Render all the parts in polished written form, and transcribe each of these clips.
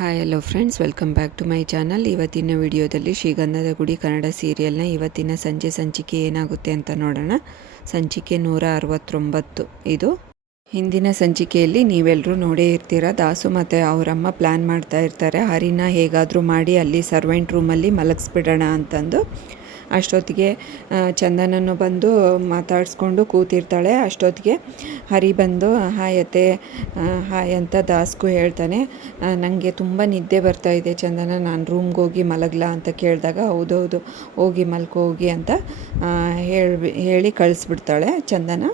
Hi hello friends, welcome back to my channel. ಇವತ್ತಿನ ವಿಡಿಯೋದಲ್ಲಿ ಶ್ರೀಗಂಧದ ಗುಡಿ ಕನ್ನಡ ಸೀರಿಯಲ್ನ ಇವತ್ತಿನ ಸಂಚಿಕೆ ಏನಾಗುತ್ತೆ ಅಂತ ನೋಡೋಣ. ಸಂಚಿಕೆ 169 ಇದು. ಹಿಂದಿನ ಸಂಚಿಕೆಯಲ್ಲಿ ನೀವೆಲ್ಲರೂ ನೋಡೇ ಇರ್ತೀರ. ದಾಸು ಮತ್ತು ಅವರಮ್ಮ ಪ್ಲ್ಯಾನ್ ಮಾಡ್ತಾ ಇರ್ತಾರೆ, ಹರಿನ ಹೇಗಾದರೂ ಮಾಡಿ ಅಲ್ಲಿ ಸರ್ವೆಂಟ್ ರೂಮಲ್ಲಿ ಮಲಗಿಸ್ಬಿಡೋಣ ಅಂತಂದು. ಅಷ್ಟೊತ್ತಿಗೆ ಚಂದನನ್ನು ಬಂದು ಮಾತಾಡಿಸ್ಕೊಂಡು ಕೂತಿರ್ತಾಳೆ. ಅಷ್ಟೊತ್ತಿಗೆ ಹರಿ ಬಂದು ಹಾಯ್ ಅತ್ತೆ, ಹಾಯ್ ಅಂತ ದಾಸ್ಗೂ ಹೇಳ್ತಾನೆ. ನನಗೆ ತುಂಬ ನಿದ್ದೆ ಬರ್ತಾ ಇದೆ ಚಂದನ, ನಾನು ರೂಮ್ಗೆ ಹೋಗಿ ಮಲಗಲಾ ಅಂತ ಕೇಳಿದಾಗ ಹೌದೌದು ಹೋಗಿ ಮಲ್ಕೋ ಹೋಗಿ ಅಂತ ಹೇಳಿ ಕಳಿಸ್ಬಿಡ್ತಾಳೆ ಚಂದನ.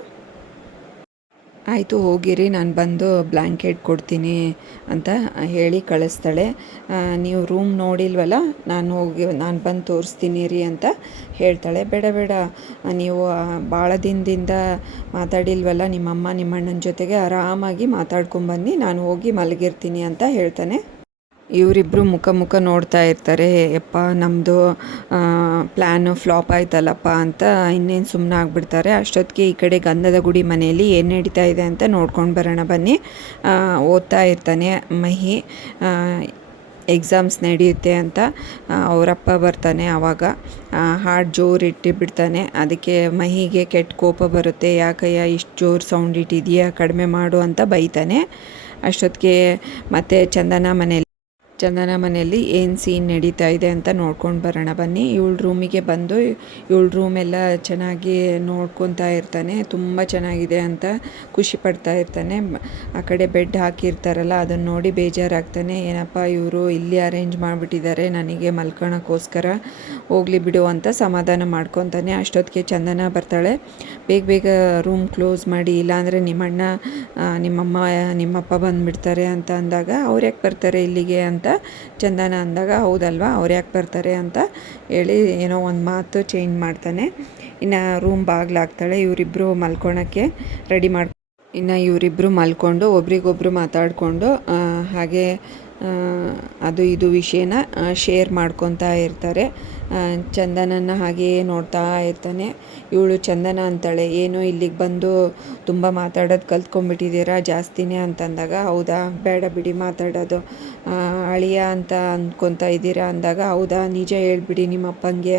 ಆಯಿತು ಹೋಗಿರಿ, ನಾನು ಬಂದು ಬ್ಲ್ಯಾಂಕೆಟ್ ಕೊಡ್ತೀನಿ ಅಂತ ಹೇಳಿ ಕಳಿಸ್ತಾಳೆ. ನೀವು ರೂಮ್ ನೋಡಿಲ್ವಲ್ಲ, ನಾನು ಬಂದು ತೋರಿಸ್ತೀನಿ ರೀ ಅಂತ ಹೇಳ್ತಾಳೆ. ಬೇಡ ನೀವು ಭಾಳ ದಿನದಿಂದ ಮಾತಾಡಿಲ್ವಲ್ಲ ನಿಮ್ಮಮ್ಮ ನಿಮ್ಮಣ್ಣನ ಜೊತೆಗೆ, ಆರಾಮಾಗಿ ಮಾತಾಡ್ಕೊಂಬನ್ನಿ, ನಾನು ಹೋಗಿ ಮಲಗಿರ್ತೀನಿ ಅಂತ ಹೇಳ್ತಾನೆ. ಇವರಿಬ್ಬರು ಮುಖ ನೋಡ್ತಾ ಇರ್ತಾರೆ. ಯಪ್ಪ ನಮ್ಮದು ಪ್ಲ್ಯಾನು ಫ್ಲಾಪ್ ಆಯ್ತಲ್ಲಪ್ಪ ಅಂತ ಇನ್ನೇನು ಸುಮ್ಮನೆ ಆಗಿಬಿಡ್ತಾರೆ. ಅಷ್ಟೊತ್ತಿಗೆ ಈ ಕಡೆ ಗಂಧದ ಗುಡಿ ಮನೆಯಲ್ಲಿ ಏನು ನಡೀತಾ ಇದೆ ಅಂತ ನೋಡ್ಕೊಂಡು ಬರೋಣ ಬನ್ನಿ. ಓದ್ತಾ ಇರ್ತಾನೆ ಮಹಿ. ಎಕ್ಸಾಮ್ಸ್ ನಡೆಯುತ್ತೆ ಅಂತ ಅವರಪ್ಪ ಬರ್ತಾನೆ. ಆವಾಗ ಹಾಡು ಜೋರು ಇಟ್ಟಿಬಿಡ್ತಾನೆ. ಅದಕ್ಕೆ ಮಹಿಗೆ ಕೆಟ್ಟ ಕೋಪ ಬರುತ್ತೆ. ಯಾಕಯ್ಯ ಇಷ್ಟು ಜೋರು ಸೌಂಡ್ ಇಟ್ಟಿದೆಯಾ, ಕಡಿಮೆ ಮಾಡು ಅಂತ ಬೈತಾನೆ. ಅಷ್ಟೊತ್ತಿಗೆ ಮತ್ತೆ ಚಂದನ ಮನೆಯಲ್ಲಿ ಏನು ಸೀನ್ ನಡೀತಾ ಇದೆ ಅಂತ ನೋಡ್ಕೊಂಡು ಬರೋಣ ಬನ್ನಿ. ಇವಳ ರೂಮಿಗೆ ಬಂದು ಇವಳ ರೂಮೆಲ್ಲ ಚೆನ್ನಾಗಿ ನೋಡ್ಕೊತಾ ಇರ್ತಾನೆ. ತುಂಬ ಚೆನ್ನಾಗಿದೆ ಅಂತ ಖುಷಿ ಪಡ್ತಾ ಇರ್ತಾನೆ. ಆ ಕಡೆ ಬೆಡ್ ಹಾಕಿರ್ತಾರಲ್ಲ ಅದನ್ನು ನೋಡಿ ಬೇಜಾರಾಗ್ತಾನೆ. ಏನಪ್ಪ ಇವರು ಇಲ್ಲಿ ಅರೇಂಜ್ ಮಾಡಿಬಿಟ್ಟಿದ್ದಾರೆ ನನಗೆ ಮಲ್ಕೊಳಕ್ಕೋಸ್ಕರ, ಹೋಗಲಿ ಬಿಡು ಅಂತ ಸಮಾಧಾನ ಮಾಡ್ಕೊತಾನೆ. ಅಷ್ಟೊತ್ತಿಗೆ ಚಂದನ ಬರ್ತಾಳೆ. ಬೇಗ ರೂಮ್ ಕ್ಲೋಸ್ ಮಾಡಿ, ಇಲ್ಲಾಂದರೆ ನಿಮ್ಮಣ್ಣ ನಿಮ್ಮಮ್ಮ ನಿಮ್ಮಪ್ಪ ಬಂದುಬಿಡ್ತಾರೆ ಅಂತ ಅಂದಾಗ, ಅವ್ರು ಯಾಕೆ ಬರ್ತಾರೆ ಇಲ್ಲಿಗೆ ಅಂತ ಚಂದನ ಅಂದಾಗ, ಹೌದಲ್ವಾ ಅವ್ರು ಯಾಕೆ ಬರ್ತಾರೆ ಅಂತ ಹೇಳಿ ಏನೋ ಒಂದು ಮಾತು ಚೇಂಜ್ ಮಾಡ್ತಾನೆ. ಇನ್ನು ರೂಮ್ ಬಾಗಿಲಾಗ್ತಾಳೆ. ಇವರಿಬ್ಬರು ಮಲ್ಕೊಳಕ್ಕೆ ರೆಡಿ ಇವರಿಬ್ಬರು ಮಲ್ಕೊಂಡು ಒಬ್ರಿಗೊಬ್ರು ಮಾತಾಡಿಕೊಂಡು ಹಾಗೆ ಅದು ಇದು ವಿಷಯನ ಶೇರ್ ಮಾಡ್ಕೊತಾ ಇರ್ತಾರೆ. ಚಂದನನ್ನು ಹಾಗೆಯೇ ನೋಡ್ತಾ ಇರ್ತಾನೆ. ಇವಳು ಚಂದನ ಅಂತಾಳೆ, ಏನು ಇಲ್ಲಿಗೆ ಬಂದು ತುಂಬ ಮಾತಾಡೋದು ಕಲ್ತ್ಕೊಂಡ್ಬಿಟ್ಟಿದ್ದೀರಾ ಜಾಸ್ತಿನೇ ಅಂತಂದಾಗ, ಹೌದಾ ಬೇಡ ಬಿಡಿ ಮಾತಾಡೋದು, ಅಳಿಯ ಅಂತ ಅಂದ್ಕೊತಾ ಇದ್ದೀರಾ ಅಂದಾಗ, ಹೌದಾ ನಿಜ ಹೇಳ್ಬಿಡಿ ನಿಮ್ಮ ಅಪ್ಪಂಗೆ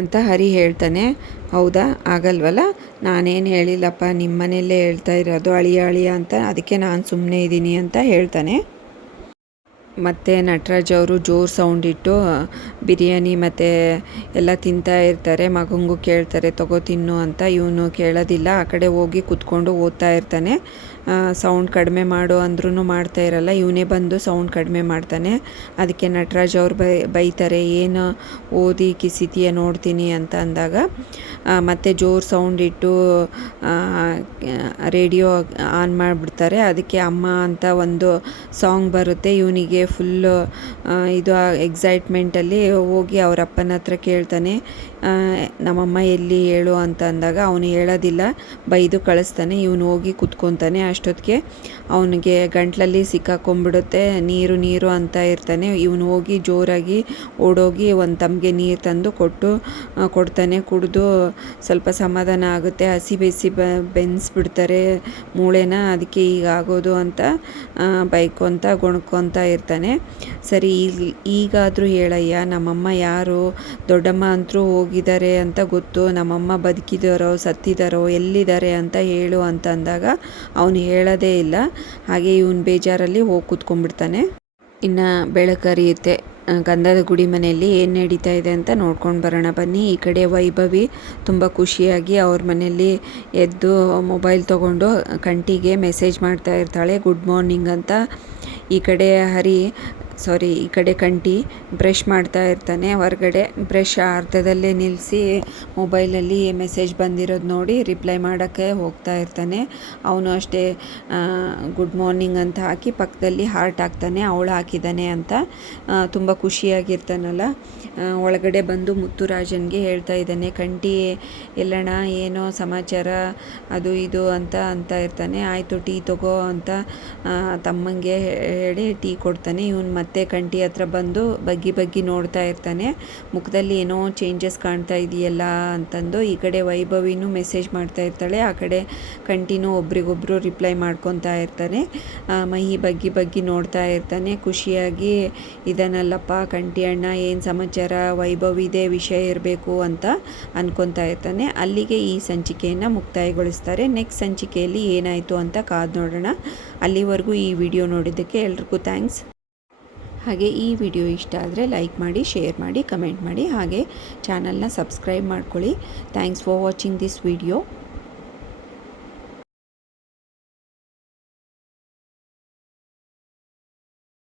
ಅಂತ ಹರಿ ಹೇಳ್ತಾನೆ. ಹೌದಾ ಆಗಲ್ವಲ್ಲ, ನಾನೇನು ಹೇಳಿಲ್ಲಪ್ಪ, ನಿಮ್ಮ ಮನೆಯಲ್ಲೇ ಹೇಳ್ತಾ ಇರೋದು ಅಳಿಯ ಅಂತ, ಅದಕ್ಕೆ ನಾನು ಸುಮ್ಮನೆ ಇದ್ದೀನಿ ಅಂತ ಹೇಳ್ತಾನೆ. ಮತ್ತು ನಟರಾಜ್ ಅವರು ಜೋರು ಸೌಂಡ್ ಇಟ್ಟು ಬಿರಿಯಾನಿ ಮತ್ತು ಎಲ್ಲ ತಿಂತಾ ಇರ್ತಾರೆ. ಮಗಂಗೂ ಕೇಳ್ತಾರೆ ತಗೋ ತಿನ್ನು ಅಂತ. ಇವನು ಕೇಳೋದಿಲ್ಲ, ಆ ಕಡೆ ಹೋಗಿ ಕುತ್ಕೊಂಡು ಓದ್ತಾ ಇರ್ತಾನೆ. ಸೌಂಡ್ ಕಡಿಮೆ ಮಾಡು ಅಂದ್ರೂ ಮಾಡ್ತಾ ಇರಲ್ಲ. ಇವನೇ ಬಂದು ಸೌಂಡ್ ಕಡಿಮೆ ಮಾಡ್ತಾನೆ. ಅದಕ್ಕೆ ನಟರಾಜ್ ಅವ್ರು ಬೈತಾರೆ, ಏನು ಓದಿ ಕಿಸಿತೀಯ ನೋಡ್ತೀನಿ ಅಂತ ಅಂದಾಗ ಮತ್ತೆ ಜೋರು ಸೌಂಡ್ ಇಟ್ಟು ರೇಡಿಯೋ ಆನ್ ಮಾಡಿಬಿಡ್ತಾರೆ. ಅದಕ್ಕೆ ಅಮ್ಮ ಅಂತ ಒಂದು ಸಾಂಗ್ ಬರುತ್ತೆ. ಇವನಿಗೆ ಫುಲ್ಲು ಇದು ಎಕ್ಸೈಟ್ಮೆಂಟಲ್ಲಿ ಹೋಗಿ ಅವರ ಅಪ್ಪನ ಹತ್ರ ಕೇಳ್ತಾನೆ, ನಮ್ಮಮ್ಮ ಎಲ್ಲಿ ಹೇಳು ಅಂತ ಅಂದಾಗ ಅವನು ಹೇಳೋದಿಲ್ಲ, ಬೈದು ಕಳಿಸ್ತಾನೆ. ಇವನು ಹೋಗಿ ಕುತ್ಕೊತಾನೆ. ಅಷ್ಟೊತ್ತಿಗೆ ಅವನಿಗೆ ಗಂಟ್ಲಲ್ಲಿ ಸಿಕ್ಕಾಕೊಂಡ್ಬಿಡುತ್ತೆ. ನೀರು ಅಂತ ಇರ್ತಾನೆ. ಇವನು ಹೋಗಿ ಜೋರಾಗಿ ಓಡೋಗಿ ಒಂದು ತಮ್ಗೆ ನೀರು ತಂದು ಕೊಡ್ತಾನೆ. ಕುಡಿದು ಸ್ವಲ್ಪ ಸಮಾಧಾನ ಆಗುತ್ತೆ. ಹಸಿ ಬೇಸಿ ಬೆನ್ಸ್ಬಿಡ್ತಾರೆ ಮೂಳೆನ, ಅದಕ್ಕೆ ಈಗ ಆಗೋದು ಅಂತ ಬೈಕೊಂತ ಗೊಣ್ಕೊತ ಇರ್ತಾನೆ. ಸರಿ ಈಗಾದರೂ ಹೇಳಯ್ಯ, ನಮ್ಮಮ್ಮ ಯಾರು, ದೊಡ್ಡಮ್ಮ ಅಂತರೂ ಹೋಗಿದ್ದಾರೆ ಅಂತ ಗೊತ್ತು, ನಮ್ಮಮ್ಮ ಬದುಕಿದಾರೋ ಸತ್ತಿದಾರೋ ಎಲ್ಲಿದ್ದಾರೆ ಅಂತ ಹೇಳು ಅಂತ ಅಂದಾಗ ಅವನು ಹೇಳೋದೇ ಇಲ್ಲ. ಹಾಗೆ ಇವನು ಬೇಜಾರಲ್ಲಿ ಹೋಗಿ ಕೂತ್ಕೊಂಡ್ಬಿಡ್ತಾನೆ. ಇನ್ನು ಬೆಳಕರಿಯುತ್ತೆ. ಗಂಧದ ಗುಡಿ ಮನೆಯಲ್ಲಿ ಏನು ನಡೀತಾ ಇದೆ ಅಂತ ನೋಡ್ಕೊಂಡು ಬರೋಣ ಬನ್ನಿ. ಈ ಕಡೆ ವೈಭವಿ ತುಂಬ ಖುಷಿಯಾಗಿ ಅವ್ರ ಮನೆಯಲ್ಲಿ ಎದ್ದು ಮೊಬೈಲ್ ತೊಗೊಂಡು ಕಂಟಿಗೆ ಮೆಸೇಜ್ ಮಾಡ್ತಾ ಇರ್ತಾಳೆ, ಗುಡ್ ಮಾರ್ನಿಂಗ್ ಅಂತ. ಈ ಕಡೆ ಕಂಟಿ ಬ್ರಷ್ ಮಾಡ್ತಾ ಇರ್ತಾನೆ. ಹೊರಗಡೆ ಬ್ರಷ್ ಅರ್ಧದಲ್ಲೇ ನಿಲ್ಲಿಸಿ ಮೊಬೈಲಲ್ಲಿ ಮೆಸೇಜ್ ಬಂದಿರೋದು ನೋಡಿ ರಿಪ್ಲೈ ಮಾಡೋಕ್ಕೆ ಹೋಗ್ತಾ ಇರ್ತಾನೆ. ಅವನು ಅಷ್ಟೇ ಗುಡ್ ಮಾರ್ನಿಂಗ್ ಅಂತ ಹಾಕಿ ಪಕ್ಕದಲ್ಲಿ ಹಾರ್ಟ್ ಹಾಕ್ತಾನೆ, ಅವಳು ಹಾಕಿದ್ದಾನೆ ಅಂತ. ತುಂಬ ಖುಷಿಯಾಗಿರ್ತಾನಲ್ಲ. ಒಳಗಡೆ ಬಂದು ಮುತ್ತುರಾಜನ್ಗೆ ಹೇಳ್ತಾ ಇದ್ದಾನೆ, ಕಂಟಿ ಎಲ್ಲಣ್ಣ ಏನೋ ಸಮಾಚಾರ ಅದು ಇದು ಅಂತ ಇರ್ತಾನೆ. ಆಯಿತು ಟೀ ತಗೋ ಅಂತ ತಮ್ಮಂಗೆ ಹೇಳಿ ಟೀ ಕೊಡ್ತಾನೆ. ಇವನು ಮತ್ತೆ ಕಂಠಿ ಹತ್ರ ಬಂದು ಬಗ್ಗಿ ನೋಡ್ತಾ ಇರ್ತಾನೆ. ಮುಖದಲ್ಲಿ ಏನೋ ಚೇಂಜಸ್ ಕಾಣ್ತಾ ಇದೆಯಲ್ಲ ಅಂತಂದು. ಈ ಕಡೆ ವೈಭವಿನೂ ಮೆಸೇಜ್ ಮಾಡ್ತಾ ಇರ್ತಾಳೆ, ಆ ಕಡೆ ಕಂಠಿನೂ ಒಬ್ರಿಗೊಬ್ರು ರಿಪ್ಲೈ ಮಾಡ್ಕೊತಾ ಇರ್ತಾನೆ. ಮಹಿ ಬಗ್ಗಿ ನೋಡ್ತಾ ಇರ್ತಾನೆ ಖುಷಿಯಾಗಿ. ಇದನ್ನಲ್ಲಪ್ಪ ಕಂಠಿ ಅಣ್ಣ, ಏನು ಸಮಾಚಾರ, ವೈಭವಿದೆ ವಿಷಯ ಇರಬೇಕು ಅಂತ ಅನ್ಕೊತಾ ಇರ್ತಾನೆ. ಅಲ್ಲಿಗೆ ಈ ಸಂಚಿಕೆಯನ್ನು ಮುಕ್ತಾಯಗೊಳಿಸ್ತಾರೆ. ನೆಕ್ಸ್ಟ್ ಸಂಚಿಕೆಯಲ್ಲಿ ಏನಾಯಿತು ಅಂತ ಕಾದು ನೋಡೋಣ. ಅಲ್ಲಿವರೆಗೂ ಈ ವಿಡಿಯೋ ನೋಡಿದ್ದಕ್ಕೆ ಎಲ್ರಿಗೂ ಥ್ಯಾಂಕ್ಸ್. ಹಾಗೆ ಈ ವಿಡಿಯೋ ಇಷ್ಟ ಆದರೆ ಲೈಕ್ ಮಾಡಿ, ಶೇರ್ ಮಾಡಿ, ಕಮೆಂಟ್ ಮಾಡಿ, ಹಾಗೆ ಚಾನಲ್ನ ಸಬ್ಸ್ಕ್ರೈಬ್ ಮಾಡ್ಕೊಳ್ಳಿ. Thanks for watching this video.